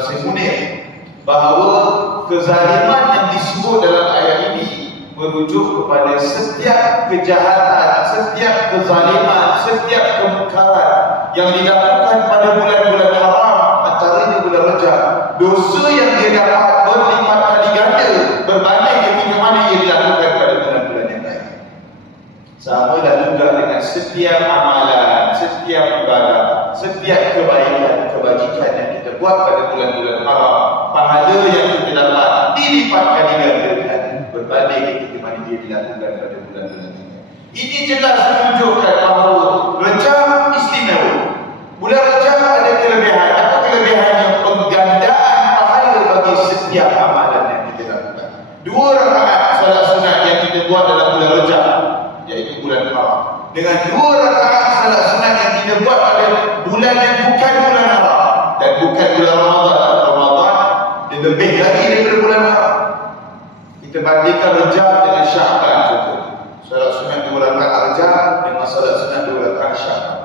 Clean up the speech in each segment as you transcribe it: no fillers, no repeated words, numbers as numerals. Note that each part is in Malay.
Tafsir Munir, bahawa kezaliman yang disebut dalam ayat ini merujuk kepada setiap kejahatan, setiap kezaliman, setiap kemungkaran yang dilakukan pada bulan-bulan haram, antaranya bulan Rajab. Dosa yang dia dapat berlipat kali ganda berbanding ketika mana ia dilakukan pada bulan-bulan yang lain. Sama dan juga dengan setiap amalan, setiap ibadah, setiap kebaikan, kebajikan yang kita buat pada bulan-bulan haram, pahala yang kita dapat dilipat kali gandakan berbanding ketika mana dia dilakukan pada bulan-bulan ini. Ini jelas menunjukkan bahawa Rajab istimewa. Bulan Rajab ada kelebihan. Apa kelebihannya? Penggandaan pahala bagi setiap amalan yang kita lakukan. 2 rakaat salat sunat yang kita buat dalam bulan Rajab, iaitu bulan haram, dengan 2 rakaat salat sunat yang kita buat pada bulan yang bukan bulan haram dan bukan bulan Ramadan. Ramadan dia lebih lagi daripada bulan haram. Kita bandingkan Rajab dengan Syaban contoh. Salat sunat 2 rakaat Rajab dengan salat sunat 2 rakaat Syaban.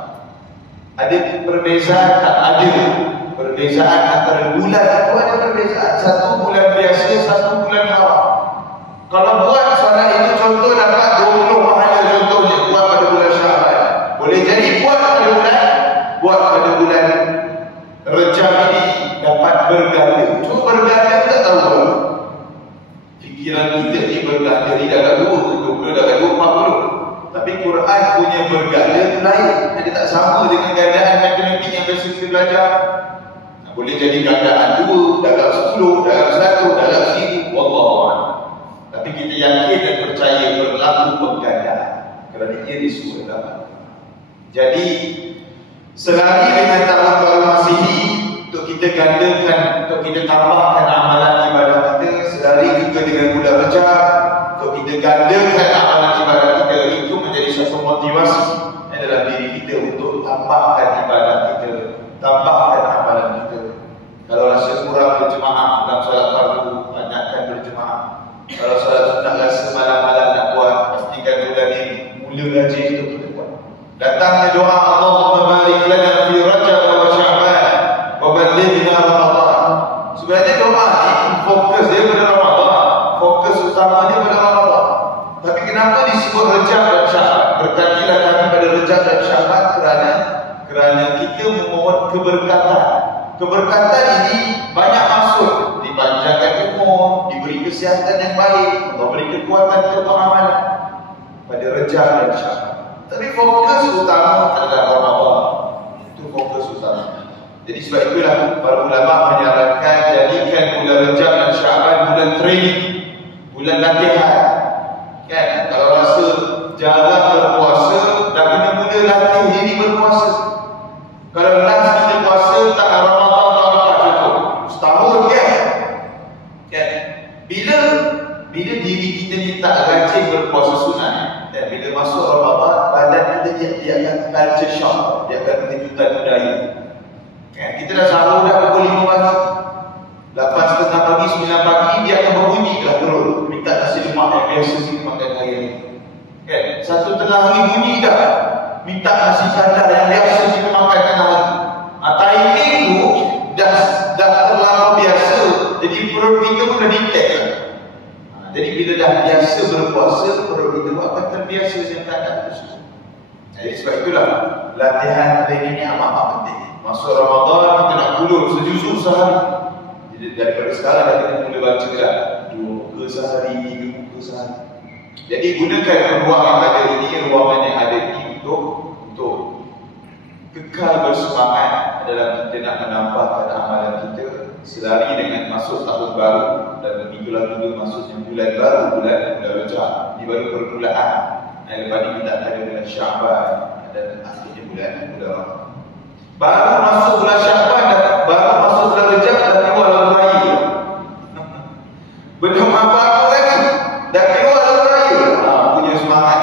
Ada perbezaan tak? Ada perbezaan antara bulan itu, ada perbezaan. Satu bulan biasa, satu bulan haram. Kalau buat solat itu contoh dapat 20 pahala contohnya buat pada bulan Syaban. Boleh jadi buat pada bulan Rajab ini dapat berganda. Cuma berganda tak tahu apa. Fikiran kita ni berganda ni dah 20, dah 40. Tapi Quran punya berganda tu lain. Dia tak sama dengan gandaan matematik yang biasa kita belajar. Boleh jadi gandaan 2, dalam 10, dalam 100, dalam 1000, wallahualam. Tapi kita yakin dan percaya berlaku penggandaan kerana ia disuruh dalam. Jadi selari dengan tahun baru Masihi, untuk kita gandakan, untuk kita tambahkan amalan ibadah kita, selari juga dengan bulan Rajab, untuk kita gandakan amalan ibadah kita, itu menjadi satu motivasi dalam diri kita untuk tambahkan ibadah kita, tambahkan amalan kita. Kalau rasa kurang berjemaah dalam solat fardu, banyakkan berjemaah. Kalau solat sunat rasa malam-malam nak buat, pastikan bulan ini mula rajin untuk kita buat. Datangnya doa Allahumma barik lana fi Rajab wa Sya'ban wa ballighna Ramadan. Sebenarnya doa ni fokus dia pada Ramadan, fokus utama dia pada Ramadan. Tapi kenapa disebut Rajab dan Sya'ban? Berkatilah kami pada Rajab dan Sya'ban kerana kita memohon keberkatan. Keberkatan ini banyak maksud. Dipanjangkan umur, diberi kesihatan yang baik, memberi kekuatan untuk amalan pada Rajab dan Sya'ban. Tapi fokus utama adalah Ramadan. Itu fokus utama. Jadi sebab itulah para ulama menyarankan jadikan bulan Rajab dan Sya'ban bulan training, bulan latihan. Kan? Kalau rasa jarang berpuasa, dah kena mula latih diri berpuasa. Kalau last kita puasa tak Ramadan tak apa contoh, setahun kan? Kan? Bila diri kita ni tak rajin berpuasa sunat, dan bila masuk Ramadan, badan kita dia akan culture shock, dia akan kejutan budaya. Kan? Kita dah sahur dah pukul 5 pagi, 8.30 pagi, 9 pagi, dia akan berbunyi lah perut, minta nasi lemak yang biasa kita makan hari ni. Kan? 1 tengah hari bunyi dah, minta nasi kandar yang biasa kita makan tengah hari. Timing tu dah terlalu biasa, jadi perut kita pun dah detect lah. Jadi bila dah biasa berpuasa, perut kita akan terbiasa dengan keadaan tersebut. Jadi sebab itulah latihan training ni amat penting. Masuk Ramadan kita nak kulur sejuzuk sehari. Jadi daripada sekarang kita mula baca dah 2 muka sehari, 3 muka sehari. Jadi gunakan ruang yang ada ini, ruangan yang ada ini untuk kekal bersemangat dalam kita nak menambahkan amalan kita selari dengan masuk tahun baru, dan minggu lalu juga masuknya bulan baru, bulan Rajab. Ini baru permulaan. Lepas ni kita ada bulan Sya'ban dan akhirnya bulan Ramadan. Baru masuk bulan Sya'ban dan baru masuk bulan Rajab dan keluar lalu raya. Belum apa-apa lagi dah keluar lalu raya. Punya semangat.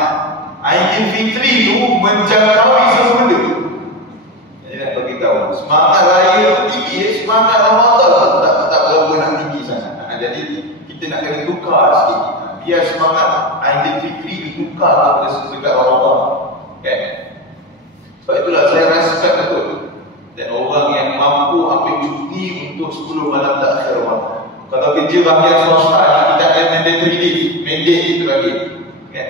Aidil Fitri tu menjangkaui semua benda. Jadi nak bagi tahu, semangat raya tinggi, semangat Ramadan tak berapa nak tinggi sangat. Jadi kita nak kena tukar sikit. Biar semangat Aidil Fitri ditukar kepada dekat Ramadan. Kan? Sebab itulah saya respect betul. Dan orang yang mampu ambil cuti untuk untuk 10 malam terakhir Ramadan. Kalau kerja bahagian swasta ni kita ada mandatory leave, mandate kita bagi. Kan?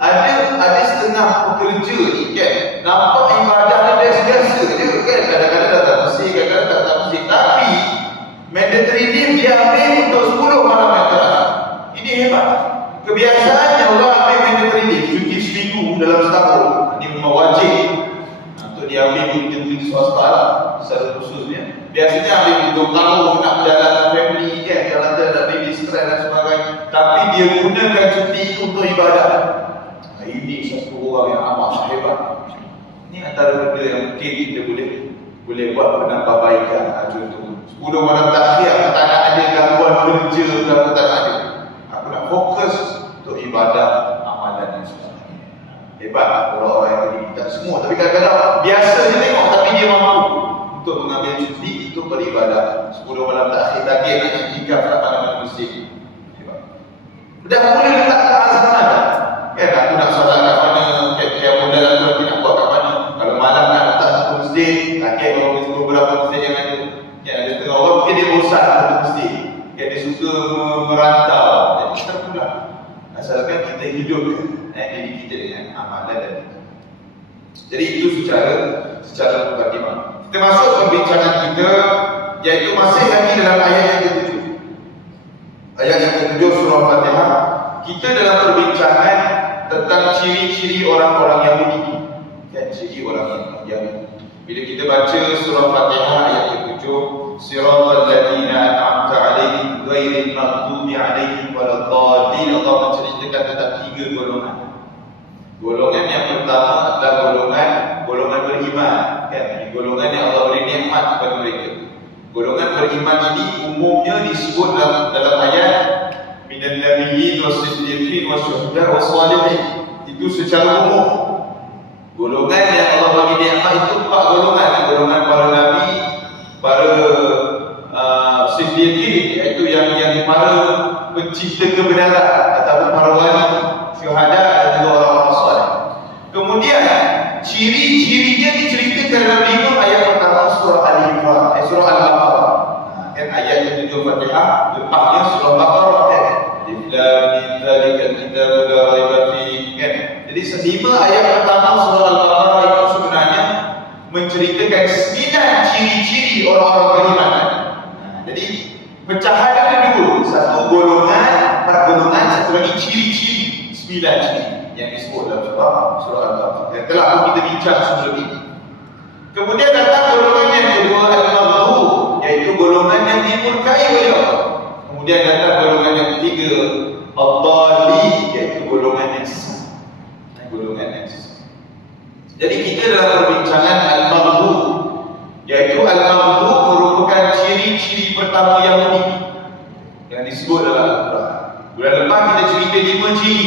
Ada setengah pekerja ni kan, nampak ibadah ni biasa-biasa je kan. Kadang-kadang datang masjid, kadang-kadang tak datang masjid. Tapi mandatory leave dia ambil untuk 10 malam yang terakhir. Ini hebat. Kebiasaannya orang ambil mandatory leave, cuti seminggu dalam setahun. Ini memang wajib untuk diambil di swasta lah, secara khususnya. Biasanya ambil untuk tahun nak berjalan family kan, jalan-jalan nak baby stress dan sebagainya. Tapi dia gunakan cuti untuk ibadah. Ini satu orang yang amat hebat. Ini antara benda yang mungkin kita boleh buat penambahbaikan. Contoh 10 malam terakhir tak ada gangguan kerja, tak ada. Aku nak fokus untuk ibadah amalan yang sebagainya. Hebat orang-orang yang tadi tak semua, tapi kadang-kadang biasa je tengok, tapi dia mampu untuk mengambil cuti untuk beribadah 10 malam terakhir target nak iktikaf kat mana-mana masjid. Hebat. Dah mula letak ke azman kan, aku nak solat kat mana, kayak modal aku nak buat kat mana. Kalau malam nak letak satu masjid, target beberapa masjid yang ada. Yang ada setengah orang mungkin dia bosan satu masjid, kan dia suka merantau. Jadi kita pula asalkan kita hidupkan diri kita dengan amalan dan jadi itu secara mukadimah. Kita masuk perbincangan kita, iaitu masih lagi dalam ayat yang ke-7. Ayat yang ke-7 surah Fatihah. Kita dalam perbincangan tentang ciri-ciri orang-orang Yahudi. Kan, ciri orang Yahudi. Bila kita baca surah Fatihah ayat ke-7, Siratal ladzina an'amta 'alaihim ghairil maghdubi 'alaihim waladdallin. Allah menceritakan tentang 3 golongan. Golongan yang pertama adalah golongan beriman, kan? Golongan yang Allah beri nikmat kepada mereka. Golongan beriman ini umumnya disebut dalam ayat minal nabiyyin was-siddiqin wasyuhada was-shalihin. Itu secara umum. Golongan yang Allah bagi nikmat itu 4 golongan. Golongan para nabi, para siddiqin, iaitu yang para pencipta kebenaran ataupun para wali, syuhada dan juga orang-orang saleh. Kemudian ciri-cirinya diceritakan dalam 5 ayat pertama surah Al-Imran, surah Al-Baqarah. Kan ayat yang 7 Fatihah, lepasnya surah Baqarah kan. Alif lam mim dzalikal kitabu la raiba fihi kan. Jadi 5 ayat pertama surah Al-Baqarah itu sebenarnya menceritakan 9 ciri-ciri orang-orang beriman. Jadi pecahan ada 2, satu golongan, 4 golongan, satu lagi ciri-ciri, 9 ciri yang disebut dalam surah Al-Baqarah yang telah kita bincang sebelum ini. Kemudian datang golongan yang kedua, Al-Maghdub, iaitu golongan yang dimurkai oleh Allah. Kemudian datang golongan yang ketiga, Ad-Dallin, iaitu golongan yang sesat. Jadi kita dalam perbincangan Al-Maghdub, iaitu Al-Maghdub merupakan ciri-ciri pertama Yahudi yang disebut dalam Al-Quran. Bulan lepas kita cerita 5 ciri.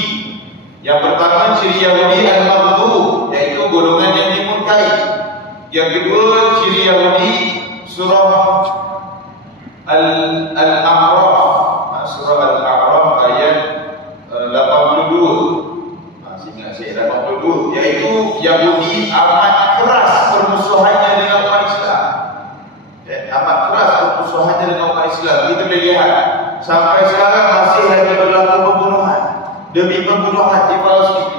Yang pertama ciri Yahudi Al-Maghdub, iaitu golongan yang dimurkai. Yang kedua ciri Yahudi surah Al-A'raf, surah Al-A'raf ayat 82. Ingat saya 82, iaitu Yahudi amat keras permusuhannya dengan umat Islam. Amat keras permusuhannya dengan umat Islam. Kita boleh lihat sampai sekarang masih lagi berlaku pembunuhan demi pembunuhan di Palestin.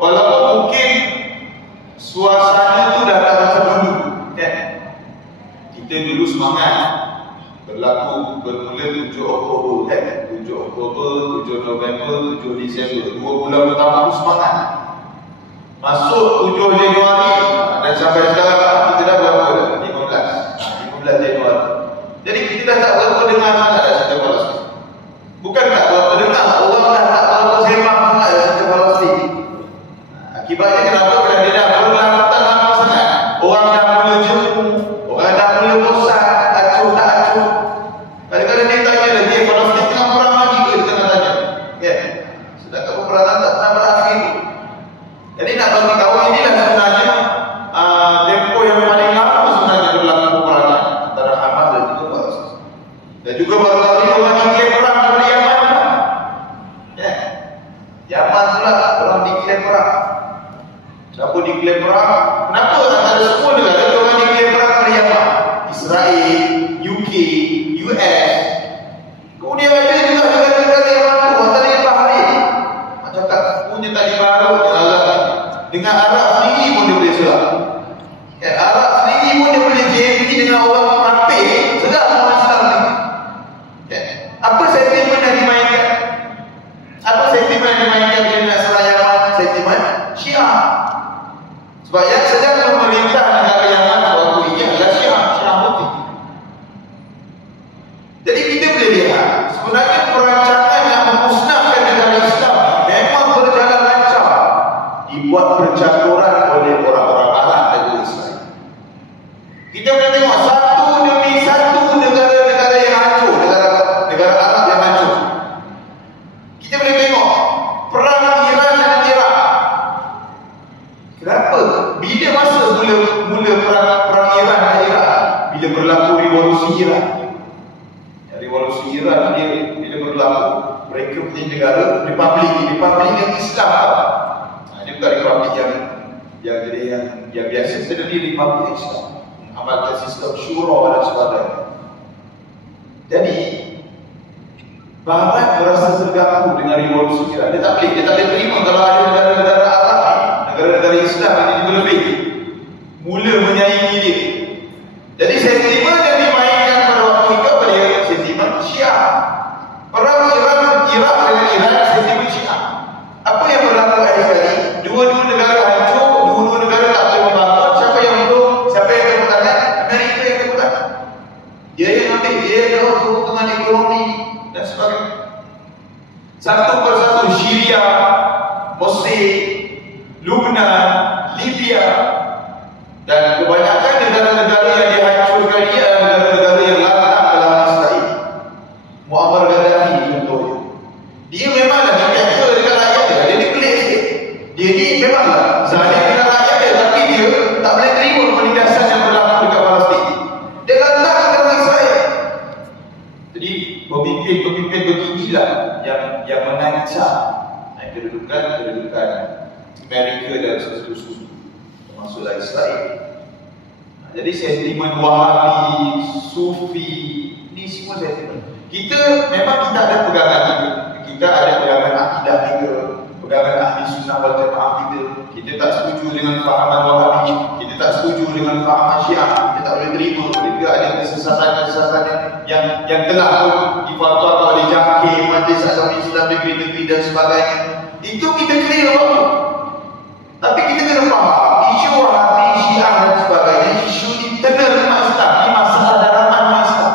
Walaupun mungkin suasana itu dah tak macam dulu kan? Kita dulu semangat bermula 7 Oktober kan? 7 Oktober, 7 November, 7 Disember, 2 bulan pertama itu semangat. Masuk 7 Januari dan sampai sekarang kita dah berapa dah? 15 Januari. Jadi kita dah tak berapa dengar sangat dah cerita Palestin. Bukan tak berapa dengar, orang dah tak berapa sembang sangat dah cerita Palestin. Akibatnya kenapa? Kerana dia dah berlarutan lama sangat. Orang dah mula jemu, orang dah mula bosan, acuh tak acuh. Kadang-kadang dia tanya dah, dia Palestin tengah perang lagi ke? Dia tengah tanya kan? Sedangkan peperangan tak pernah berakhir. Jadi nak bagi tahu inilah sebenarnya tempoh yang paling lama sebenarnya berlaku peperangan antara Hamas dan juga Palestin. Dan juga baru-baru ini orang diklaim perang kepada Yaman kan? Ya. Yaman pula orang diklaim perang. Siapa diklaim perang? Kenapa antara semua negara orang diklaim perang kepada Yaman? Israel, UK, Sebenarnya perancangan yang memusnahkan negara Islam memang berjalan lancar, dibuat percaturan oleh orang-orang Arab dan Israel. Kita boleh tengok satu demi satu negara-negara yang hancur, negara Arab yang hancur. Kita boleh tengok perang Iran dan Iraq. Kenapa? Bila masa mula perang Iran dan Iraq? Bila berlaku revolusi Iran. Revolusi Iran dia bila berlaku, mereka punya negara republik yang Islam. Dia bukan republik yang biasa, tetapi republik Islam. Amalkan sistem syura dan sebagainya. Jadi Barat merasa terganggu dengan revolusi Iran. Dia tak boleh terima kalau ada negara-negara Arab, negara-negara Islam ini lebih mula menyaingi dia. Jadi sentimen yang dimainkan pada waktu itu pada sentimen Syiah. Perang Irak dengan Iran sentimen Syiah. Apa yang berlaku hari sekali? Dua-dua negara hancur, dua-dua negara tak boleh membangun. Siapa yang untung? Siapa yang tepuk tangan? Amerika yang tepuk tangan. Dia yang ambil, dia yang keuntungan ekonomi dan sebagainya. Satu persatu Syria, Mesir, Lebanon, Libya, dan kebanyakan negara-negara yang dihancurkan ini adalah negara-negara yang lantak dalam Israel. Muammar Gaddafi contohnya. Dia memanglah diktator dekat rakyat dia. Dia ni pelik sikit. Dia ni memanglah zalim dengan rakyat dia, tapi dia tak boleh terima penindasan yang berlaku dekat Palestin. Dia lantak dalam Israel. Jadi pemimpin-pemimpin beginilah yang menancap kedudukan Amerika dalam satu sudut, termasuklah Israel. Jadi sentimen Wahabi, Sufi, ni semua sentimen. Kita memang kita ada pegangan kita ada pegangan akidah kita, pegangan ahli sunnah wal jamaah kita. Kita tak setuju dengan fahaman Wahabi, kita tak setuju dengan fahaman Syiah. Kita tak boleh terima mereka ada kesesatan yang telah pun difatwakan oleh JAKIM, Majlis Agama Islam negeri-negeri dan sebagainya. Itu kita clear waktu. Tapi kita kena faham isu Wahabi, Syiah dan sebagainya, isu internal umat Islam, ini masalah dalaman umat Islam.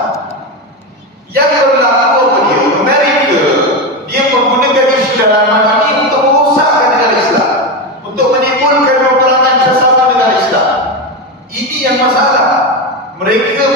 Yang berlaku apa dia? Amerika, dia menggunakan isu dalaman ini untuk merosakkan negara Islam, untuk menimbulkan peperangan sesama negara Islam. Ini yang masalah. Mereka